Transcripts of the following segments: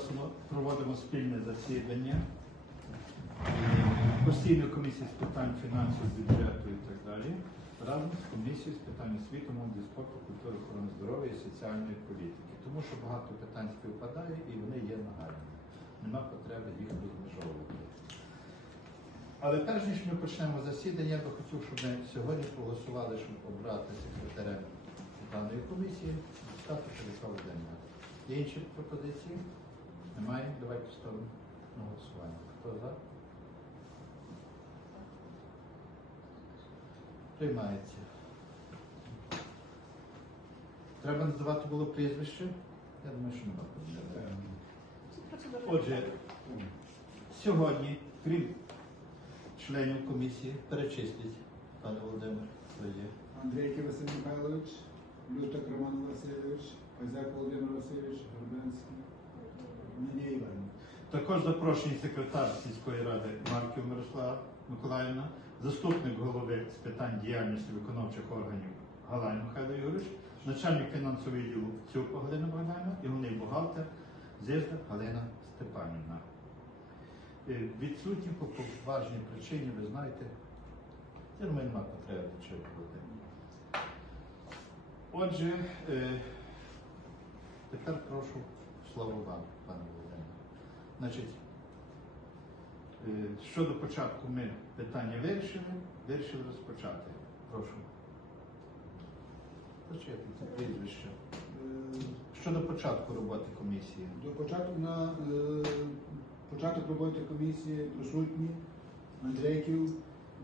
просимо, проводимо спільне засідання постійної комісії з питань фінансів, бюджету і так далі, разом з комісією з питань освіти, молоді, спорту, культури, охорони здоров'я і соціальної політики. Тому що багато питань співпадає і вони є нагальними. Нема потреби їх розмежовувати. Але перш ніж ми почнемо засідання, я би хотів, щоб ми сьогодні проголосували, щоб обрати секретарем даної комісії, стати Федослава Денга. Є інші пропозиції? Немає? Давайте ставимо на голосування. Хто за? Приймається. Треба називати було прізвище? Я думаю, що нема проблем. Отже, сьогодні, крім членів комісії, перечисліть, пане Володимир, хто є. Андрейки Василь Михайлович, Люток Роман Васильович, Козяк Володимир Васильович, Горбенський, Надія Іванівна. Також запрошений секретар сільської ради Марків Мирослава Миколаївна, заступник голови з питань діяльності виконавчих органів Галай Михайло Ігорович, начальник фінансового відділу Цюпа Галина Богданівна і головний бухгалтер Зижда Галина Степанівна. Е, Відсутні по поважній причині, ви знаєте, немає потреби чекати. Отже, е, тепер прошу слово вам, пане Володимире. Значить, е, щодо початку ми питання вирішили, вирішили розпочати. Прошу. Почати прізвище. Е, Щодо початку роботи комісії. До початку на е, початок роботи комісії присутні Андрейків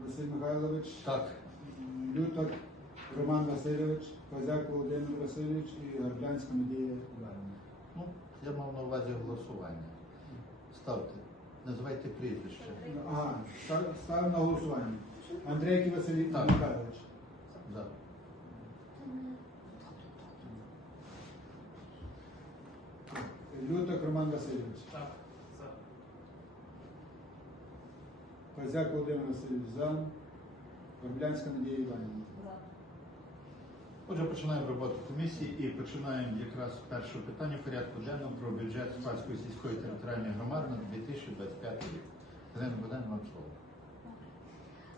Василь Михайлович, Так, Люток Роман Васильович, Козяк Володимир Васильович і Горблянська Надія Іванівна. ну, я мав на увазі голосування. Ставте, називайте прізвище. Ага, ста- ставимо на голосування. Андрейків Василь Так. Михайлович. За. Люток Роман Васильович. Так, за. Козяк Володимир Васильович за. Горблянська Надія Іванівна. Отже, починаємо роботу комісії і починаємо якраз з питання порядку денного про бюджет Спальської сільської територіальної громади на 2025 рік. Галина Богданівна, вам слово.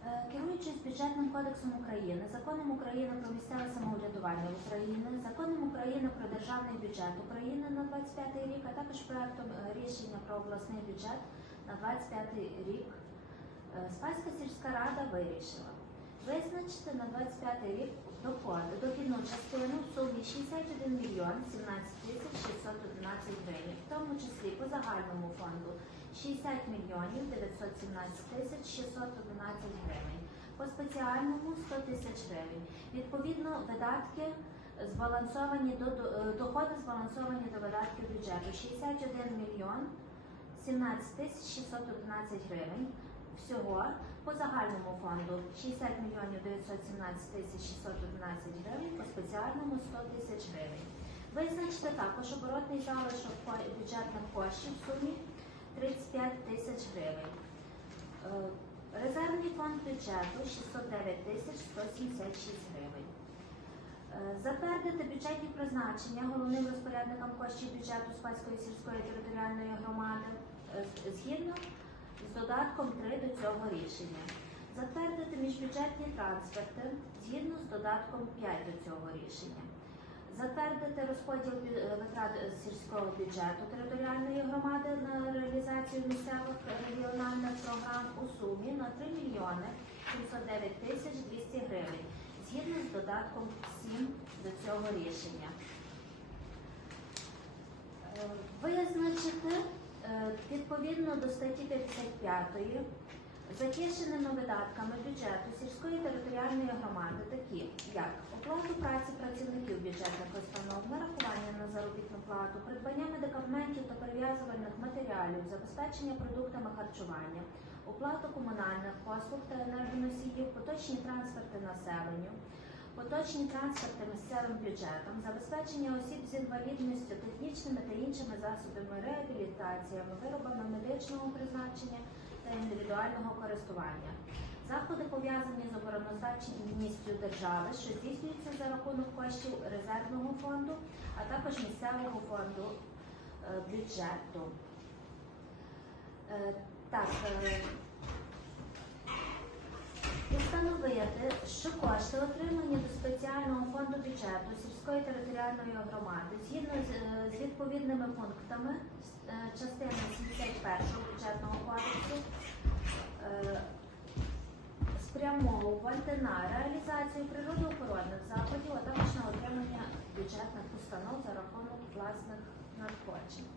Е, Керуючись бюджетним кодексом України, законом України про місцеве самоврядування України, законом України про державний бюджет України на 25 рік, а також проектом е, рішення про обласний бюджет на 25 рік, е, Спаська сільська рада вирішила визначити на 25 рік доходи, дохідну частину в сумі 61 мільйон 17 тисяч 611 гривень, в тому числі по загальному фонду 60 мільйонів 917 тисяч 611 гривень, по спеціальному 100 тисяч гривень. Відповідно, видатки збалансовані до до- е, доходи збалансовані до видатків бюджету 61 мільйон 17 тисяч 611 гривень. Всього по загальному фонду 60 мільйонів 917 тисяч 611 гривень, по спеціальному 100 тисяч гривень. Визначте також оборотний залишок бюджетних коштів в сумі 35 тисяч гривень. Е, Резервний фонд бюджету 609 тисяч 176 гривень. Е, Затвердити бюджетні призначення головним розпорядникам коштів бюджету Спальської сільської територіальної громади е, згідно з додатком 3 до цього рішення. Затвердити міжбюджетні трансферти згідно з додатком 5 до цього рішення. Затвердити розподіл е, витрат е, сільського бюджету територіальної громади на реалізацію місцевих регіональних програм у сумі на 3 мільйони 709 тисяч 200 гривень згідно з додатком 7 до цього рішення. Е, Визначити відповідно до статті 55 затішеними видатками бюджету сільської територіальної громади, такі як оплату праці працівників бюджетних установ, нарахування на заробітну плату, придбання медикаментів та перев'язувальних матеріалів, забезпечення продуктами харчування, оплату комунальних послуг та енергоносіїв, поточні трансферти населенню, поточні трансферти місцевим бюджетам, забезпечення осіб з інвалідністю технічними та іншими засобами реабілітаціями, виробами медичного призначення та індивідуального користування. Заходи пов'язані з обороноздатністю держави, що здійснюються за рахунок коштів резервного фонду, а також місцевого фонду е, е, бюджету. Е, Так, Установити, що кошти, отримані до спеціального фонду бюджету сільської територіальної громади, згідно з, е, з відповідними пунктами е, частини 71 бюджетного кодексу, е, спрямовувати на реалізацію природоохоронних заходів, а також на отримання бюджетних установ за рахунок власних надходжень.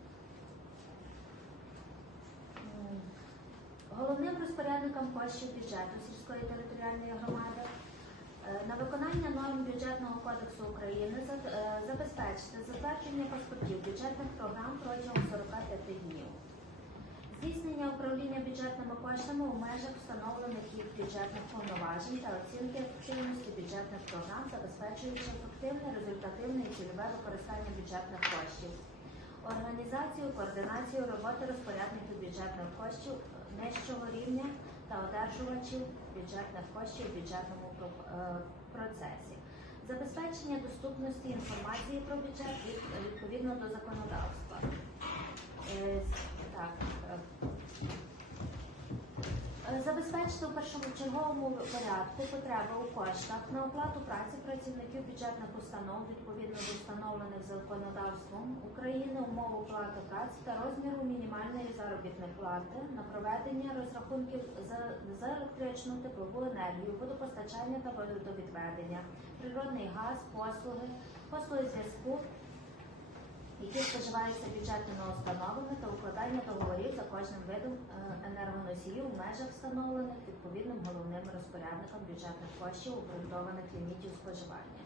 Головним розпорядником коштів бюджету сільської територіальної громади е, на виконання норм бюджетного кодексу України е, забезпечити затвердження паспортів бюджетних програм протягом 45 днів. Здійснення управління бюджетними коштами у межах встановлених їх бюджетних повноважень та оцінки ефективності бюджетних програм, забезпечуючи ефективне, результативне і цільове використання бюджетних коштів. Організацію, координацію роботи розпорядників бюджетних коштів нижчого рівня та одержувачів бюджетних коштів в бюджетному е, процесі. Забезпечення доступності інформації про бюджет відповідно до законодавства. Е, Так. Е, Забезпечити у першочерговому порядку потреби у коштах на оплату праці працівників бюджетних установ відповідно до встановлених законодавством України умов оплати праці та розміру мінімальної заробітної плати на проведення розрахунків за електричну теплову енергію, водопостачання та водовідведення, природний газ, послуги, послуги зв'язку які споживаються бюджетними установами та укладання договорів за кожним видом е, енергоносіїв у межах встановлених відповідним головним розпорядником бюджетних коштів обґрунтованих лімітів споживання.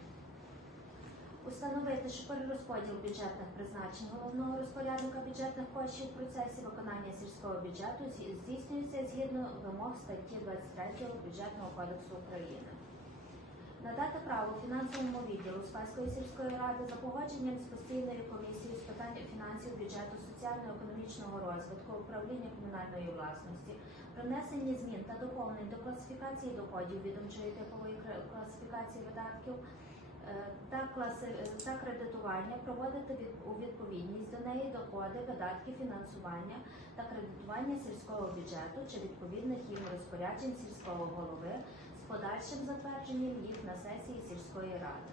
Установити, що перерозподіл бюджетних призначень головного розпорядника бюджетних коштів в процесі виконання сільського бюджету здійснюється згідно вимог статті 23 Бюджетного кодексу України. Надати право фінансовому відділу Спаської сільської ради за погодженням з постійною комісією з питань фінансів, бюджету, соціально-економічного розвитку, управління комунальної власності, при внесенні змін та доповнень до класифікації доходів відомчої типової класифікації видатків е, та, класи, та кредитування проводити від, у відповідність до неї доходи, видатки, фінансування та кредитування сільського бюджету чи відповідних їм розпоряджень сільського голови подальшим затвердженням їх на сесії сільської ради.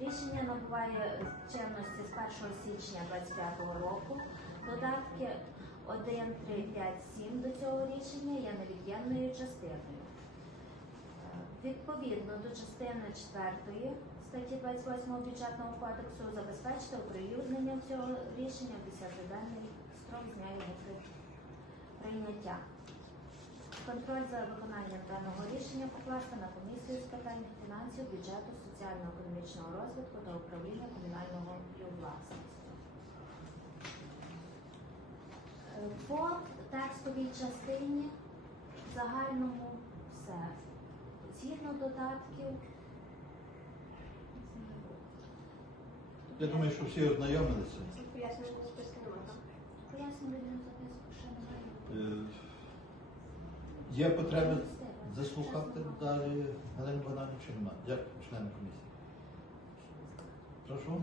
Рішення набуває чинності з 1 січня 2025 року. Додатки 1, 3, 5, 7 до цього рішення є невід'ємною частиною. Відповідно до частини 4 статті 28 бюджетного кодексу забезпечити оприлюднення цього рішення в 10-денний строк з дня його прийняття. Контроль за виконанням даного рішення покласти на комісію з питань фінансів, бюджету, соціально-економічного розвитку та управління комунального власності. Е, По текстовій частині в загальному все. Згідно додатків, Я думаю, що всі ознайомилися. Пояснювального списку немає, пояснювальну записку ще немає. Є потреба заслухати далі Галину Богданівну чи нема? Як члени комісії? Прошу?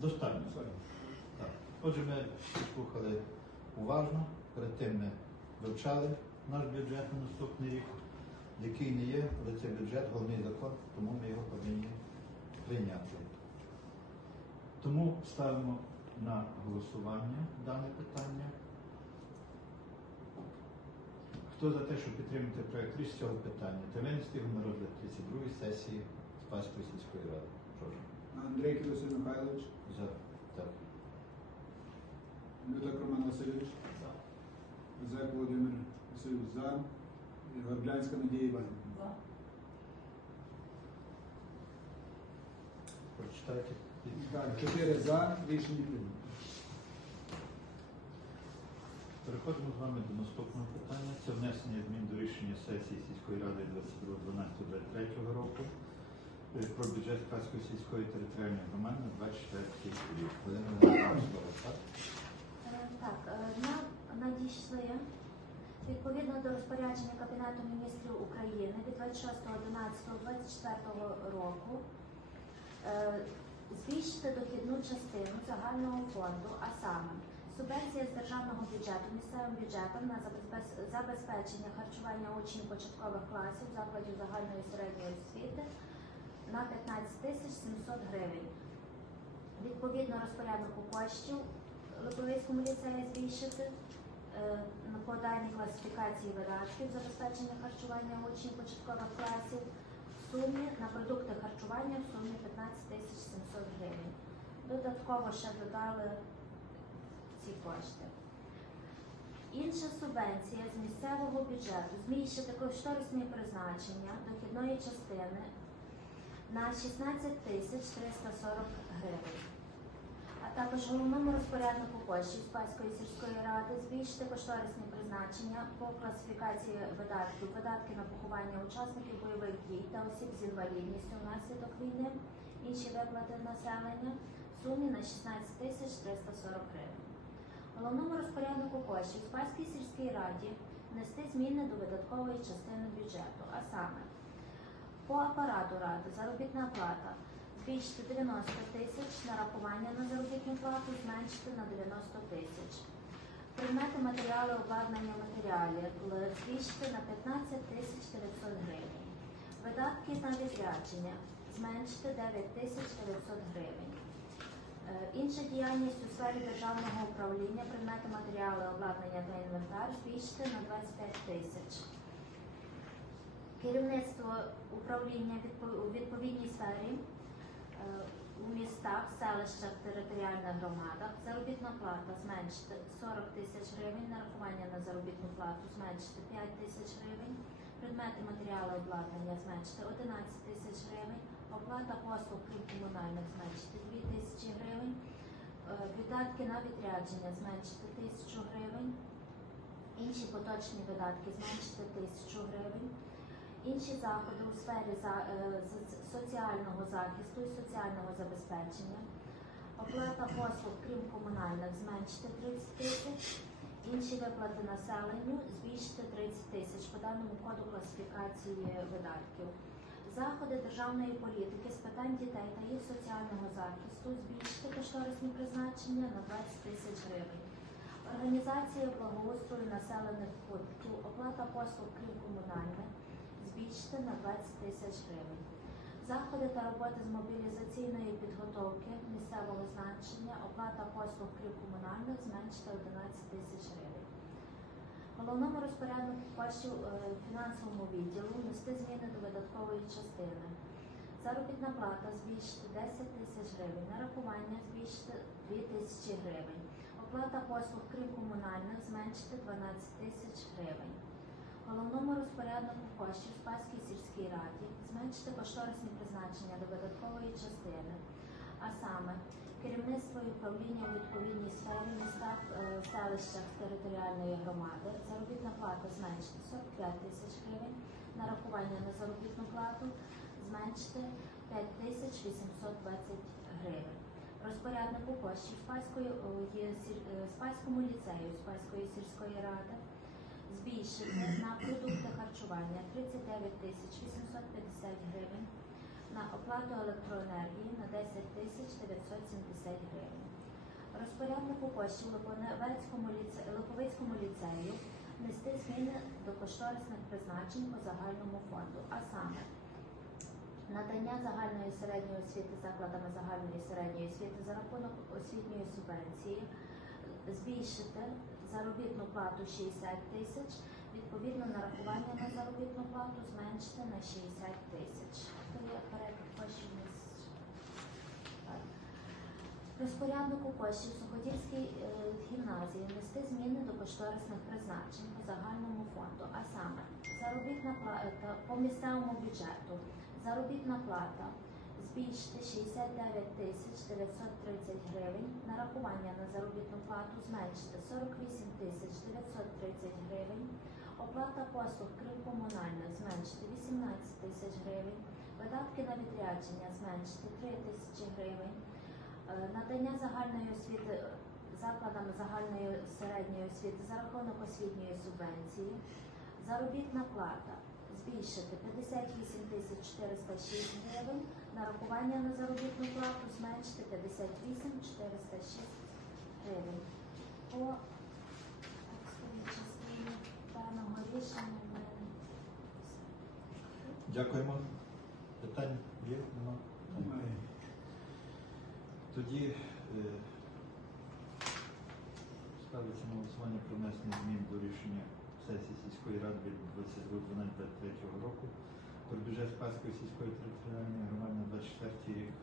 Достатньо. Так. Отже, ми слухали уважно, перед тим ми вивчали наш бюджет на наступний рік, який не є, але це бюджет, головний закон, тому ми його повинні прийняти. Тому ставимо на голосування дане питання. Хто за те, щоб підтримати проект рішення цього питання та винести його на розгляд 32-ї сесії Спаської сільської ради? Прошу. Андрей Василь Михайлович, За. Так. Лютак Роман Васильович, Козак Володимир Васильович за, Горблянська Надія Іванівна. Прочитайте. Так, чотири за, рішення прийнято. Переходимо з вами до наступного питання. Це внесення змін до рішення сесії сільської ради 22.12.23 року е, про бюджет Спаської сільської територіальної громади на 24 рік. Так? Е, надійшли відповідно до розпорядження Кабінету міністрів України від 26.11.24 року е, Збільшити дохідну частину загального фонду, а саме субвенція з державного бюджету місцевим бюджетом на забезпечення харчування учнів початкових класів закладів загальної середньої освіти на 15 тисяч 700 гривень. Відповідно розпоряднику коштів Липовицькому ліцеї збільшити е, по даній класифікації видатків забезпечення харчування учнів початкових класів в сумі на продукти харчування в сумі 15 тисяч 700 гривень. Додатково ще додали ці кошти. Інша субвенція з місцевого бюджету збільшити кошторисні призначення дохідної частини на 16 тисяч 340 гривень. А також головному розпоряднику коштів Спаської сільської ради збільшити кошторисні призначення по класифікації видатків, видатки на поховання учасників бойових дій та осіб з інвалідністю внаслідок війни, інші виплати населення в сумі на 16 тисяч 340 гривень. Головному розпоряднику коштів Спаській сільській раді внести зміни до видаткової частини бюджету, а саме по апарату ради заробітна плата збільшити 90 тисяч, нарахування на заробітну плату зменшити на 90 тисяч. Предмети матеріали обладнання матеріалів збільшити на 15 тисяч 900 гривень. Видатки на відрядження зменшити 9 тисяч 900 гривень. Е, Інша діяльність у сфері державного управління, предмети матеріали обладнання та інвентар збільшити на 25 тисяч. Керівництво управління у відповідній сфері е, у містах, селищах, територіальних громадах заробітна плата зменшити 40 тисяч гривень, нарахування на заробітну плату зменшити 5 тисяч гривень, предмети матеріали обладнання зменшити 11 тисяч гривень, оплата послуг крім комунальних зменшити 2 тисячі гривень, е, видатки на відрядження зменшити 1000 гривень, інші поточні видатки зменшити 1000 гривень. Інші заходи у сфері е, соці- соціального захисту і соціального забезпечення, оплата послуг, крім комунальних, зменшити 30 тисяч, інші виплати населенню збільшити 30 тисяч по даному коду класифікації видатків. Заходи державної політики з питань дітей та їх соціального захисту збільшити кошторисні призначення на 20 тисяч гривень. Організація благоустрою населених пунктів, оплата послуг крім комунальних збільшити на 20 тисяч гривень. Заходи та роботи з мобілізаційної підготовки місцевого значення, оплата послуг крім комунальних зменшити 11 тисяч гривень. Головному розпоряднику коштів е, фінансовому відділу внести зміни до видаткової частини. Заробітна плата збільшити 10 тисяч гривень, нарахування збільшити 2 тисячі гривень. Оплата послуг крім комунальних зменшити 12 тисяч гривень. Головному розпоряднику коштів Спаській сільській раді зменшити кошторисні призначення до видаткової частини, а саме керівництво і управління у відповідній сфері містах, е, селищах територіальної громади, заробітна плата зменшити 45 тисяч гривень, нарахування на заробітну плату зменшити 5 тисяч 820 гривень. Розпоряднику коштів Спаської, є е, ліцею Спаської сільської ради збільшити на продукти харчування 39 тисяч 850 гривень, оплату електроенергії на 10 тисяч 970 гривень. Розпоряднику коштів Липовицькому ліцею внести зміни до кошторисних призначень по загальному фонду, а саме надання загальної середньої освіти закладами загальної середньої освіти за рахунок освітньої субвенції, збільшити заробітну плату 60 тисяч, відповідно нарахування на заробітну плату зменшити на 60 тисяч. Розпоряднику коштів Суходільській е, гімназії внести зміни до кошторисних призначень по загальному фонду, а саме заробітна плата по місцевому бюджету, заробітна плата збільшити 69 тисяч 930 гривень, нарахування на заробітну плату зменшити 48 тисяч 930 гривень, оплата послуг крім комунальних зменшити 18 тисяч гривень, видатки на відрядження зменшити 3 тисячі гривень, Е, надання загальної освіти закладами загальної середньої освіти за рахунок освітньої субвенції, заробітна плата збільшити 58 тисяч 406 гривень, нарахування на заробітну плату зменшити 58 406 гривень. По частині даного рішення мене Дякуємо. Питань є? Нема? Немає. Тоді е, ставиться на голосування про внесення змін до рішення сесії сільської ради від 22.12.23 року про бюджет Спаської сільської територіальної громади на 24 рік.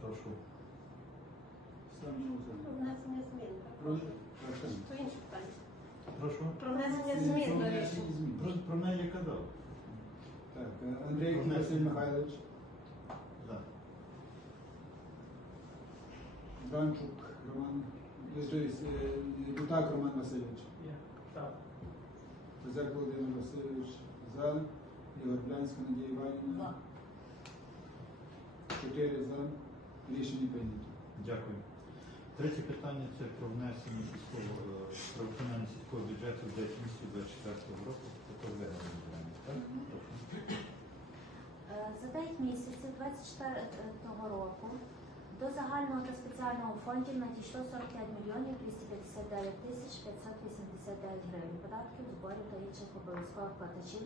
Прошу. Про внесення змін. Прошу. Прошу. Прошу. Про внесення змін до внесення рішення. змін. Про, про неї я казав. Так, е, Андрій Василь. Михайлович, За. Іванчук Роман, Єждись, Бутак Роман Васильович, Козак Володимир Васильович, за, Ігор Блянська Надія Іванівна. Чотири за. Рішення прийнято. Дякую. Третє питання це про внесення сільського е, про виконання сільського бюджету в 10 місяців 24 року. Це ви Е, За 9 місяців 24 року до загального та спеціального фондів надійшло 45 мільйонів 259 тисяч 589 гривень податків, зборів та інших обов'язкових платежів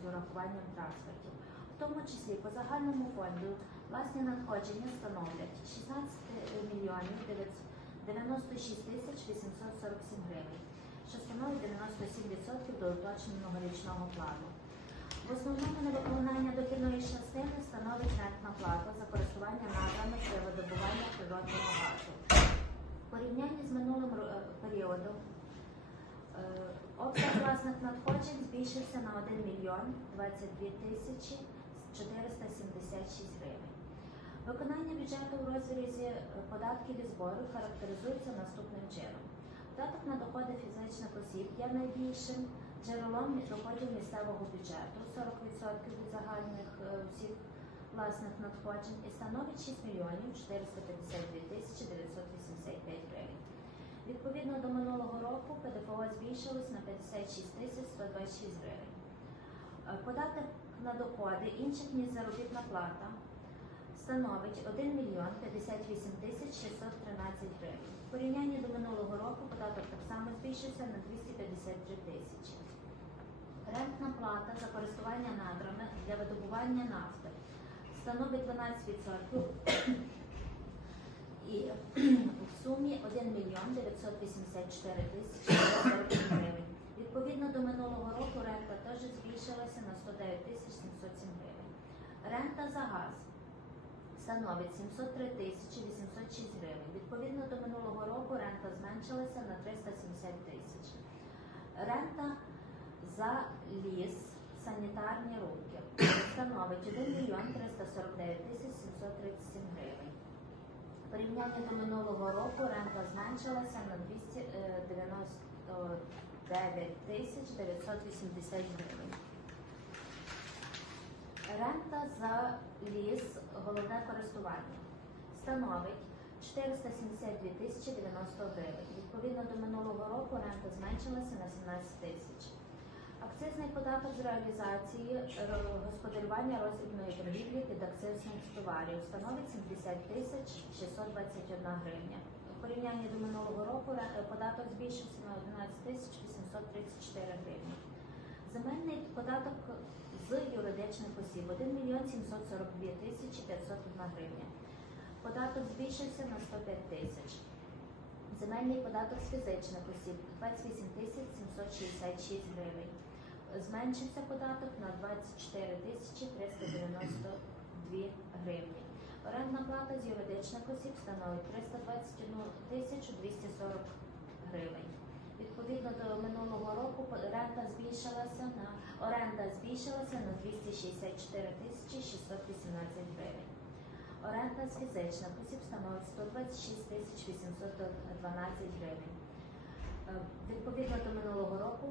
з урахуванням трансфертів. В тому числі по загальному фонду власні надходження становлять 16 мільйонів 96 тисяч 847 гривень, що становить 97% до уточненого річного плану. В основному невиконання дохідної частини становить рентна плата за користування надрами для видобування природного газу. В порівнянні з минулим е, періодом е, обсяг власних надходжень збільшився на 1 мільйон 22 тисячі 476 гривень. Виконання бюджету у розрізі е, податків і зборів характеризується наступним чином. Податок на доходи фізичних осіб є найбільшим джерелом доходів місцевого бюджету 40% від загальних е, всіх власних надходжень і становить 6 мільйонів 452 тисячі 985 гривень. Відповідно до минулого року ПДФО збільшилось на 56 тисяч 126 гривень. Е, Податок на доходи інших ніж заробітна плата становить 1 мільйон 58 тисяч 613 гривень. В порівнянні до минулого року податок так само збільшився на 253 тисячі. Рентна плата за користування надрами для видобування нафти становить 12% і в сумі 1 мільйон 984 тисячі 140 гривень. Відповідно до минулого року рента теж збільшилася на 109 тисяч 707 гривень. Рента за газ становить 703 тисячі 806 гривень. Відповідно до минулого року рента зменшилася на 370 тисяч. Рента за ліс, санітарні рубки становить 1 мільйон 349 тисяч 737 гривень. В порівнянні до минулого року рента зменшилася на 299 тисяч 980 гривень. Рента за ліс, головне користування становить 472 тисячі 90 гривень. Відповідно до минулого року рента зменшилася на 17 тисяч. Акцизний податок з реалізації господарювання роздрібної торгівлі під акцизних товарів становить 70 тисяч 621 гривня. В порівнянні до минулого року податок збільшився на 11 тисяч 834 гривні. Земельний податок з юридичних осіб 1 мільйон 742 тисячі 501 гривня. Податок збільшився на 105 тисяч. Земельний податок з фізичних осіб 28 тисяч 766 гривень. Зменшився податок на 24 тисячі 392 гривні. Орендна плата з юридичних осіб становить 321 тисячу 240 гривень. Відповідно до минулого року по- збільшилася на оренда збільшилася на 264 тисячі 618 гривень. Оренда з фізичних осіб становить 126 тисяч 812 гривень. Е, Відповідно до минулого року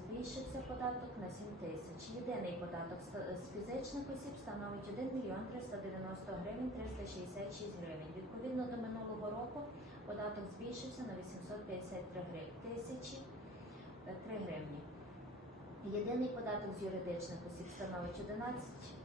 збільшився податок на 7 тисяч. Єдиний податок з фізичних осіб становить 1 мільйон 390 гривень 366 гривень. Відповідно до минулого року податок збільшився на 853 тисячі е, 3 гривні. Єдиний податок з юридичних осіб становить 11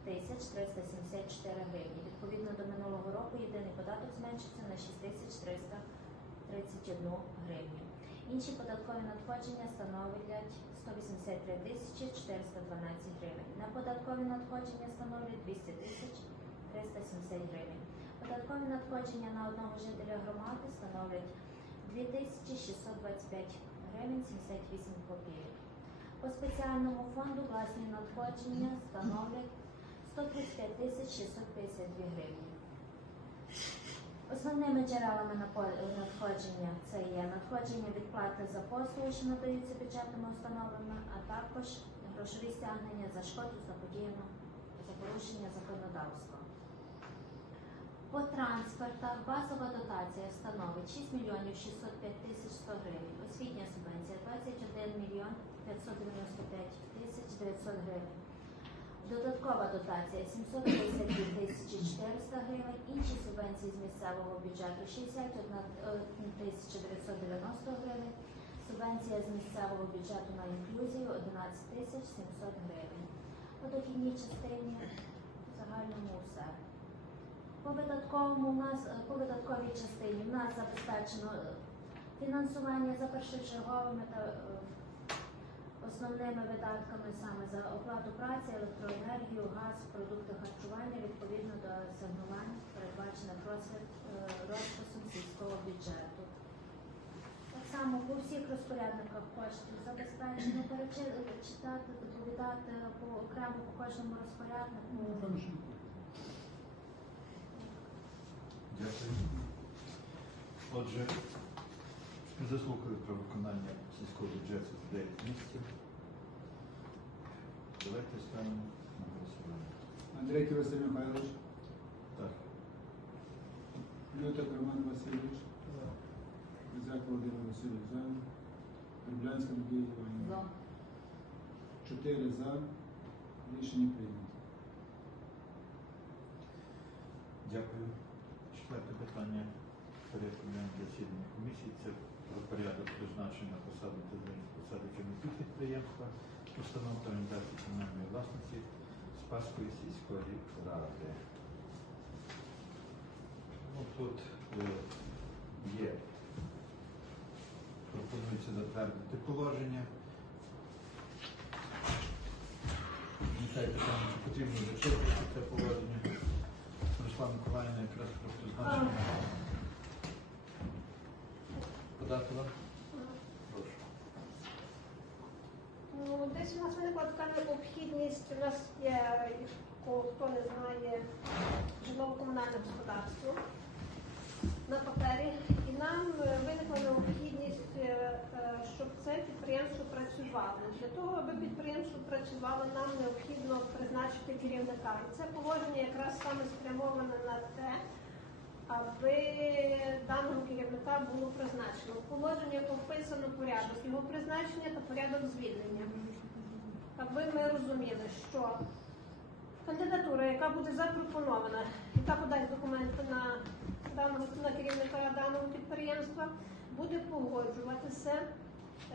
тисяч 374 гривні. Відповідно до минулого року єдиний податок зменшиться на 6 тисяч 331 гривню. Інші податкові надходження становлять 183 тисячі 412 гривень. На податкові надходження становлять 200 тисяч 370 гривень. Податкові надходження на одного жителя громади становлять 2625 гривень 78 копійок. По спеціальному фонду власні надходження становлять 135 тисяч 652 гривні. Основними джерелами надходження це є надходження від плати за послуги, що надаються бюджетними установами, а також грошові стягнення за шкоду заподіяну за порушення законодавства. По транспортах базова дотація становить 6 мільйонів 605 тисяч 100 гривень, освітня субвенція 21 мільйон 595 тисяч 900 гривень. Додаткова дотація 752 тисячі 400 гривень, інші субвенції з місцевого бюджету 61 тисяча 990 гривень, субвенція з місцевого бюджету на інклюзію 11 тисяч 700 гривень. По дохідній частині загальному все. По видатковому у нас е, по видатковій частині в нас забезпечено е, фінансування за першочерговими та е, основними видатками саме за оплату праці, електроенергію, газ, продукти харчування відповідно до асигнувань, передбачених е, розписом сільського бюджету. Так само по всіх розпорядниках коштів забезпечено перечитати, доповідати по окремо по кожному розпоряднику. Ну, Дякую. Отже, заслухаю про виконання сільського бюджету за 9 місяців. Давайте ставимо на голосування. Андрейки Василь Михайлович, Так. Лютик Роман Васильович, Козак Володимир Васильович за, Рублянська Надія Іванівна. Чотири за. Рішення прийнято. Дякую. Четверте питання порядку засідання комісії. Це про порядок призначення посади та посади керівників підприємства, установ та організації комунальної власності Спаської сільської ради. Ну, тут е, є, пропонується затвердити положення. Питання, потрібно зачитувати це положення. Руслан Миколаївна якраз про призначення. Подати вам? Ну, десь у нас виникла така необхідність. У нас є, хто не знає, житлово-комунальне господарство на папері. І нам е, виникла необхідність, е, е, щоб це підприємство працювало. Для того, аби підприємство працювало, нам необхідно призначити керівника. І це положення якраз саме спрямоване на те, аби даного керівника було призначено. В положенні описано порядок його призначення та порядок звільнення. Аби ми розуміли, що кандидатура, яка буде запропонована, яка подасть документи на даного на керівника даного підприємства, буде погоджуватися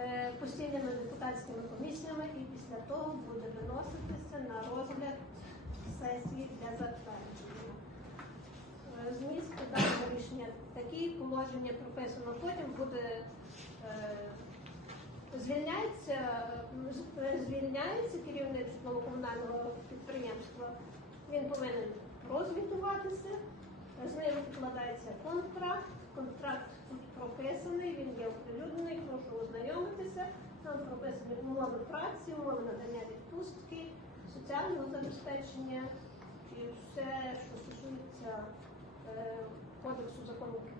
е, постійними депутатськими комісіями і після того буде виноситися на розгляд сесії для затвердження. Зміст даного рішення такий, положення прописано потім буде е, звільняється, звільняється керівник житлово-комунального підприємства. Він повинен розвітуватися, з ним укладається контракт. Контракт тут прописаний, він є оприлюднений, прошу ознайомитися. Там прописані умови праці, умови надання відпустки, соціального забезпечення і все, що стосується е, кодексу закону про працю.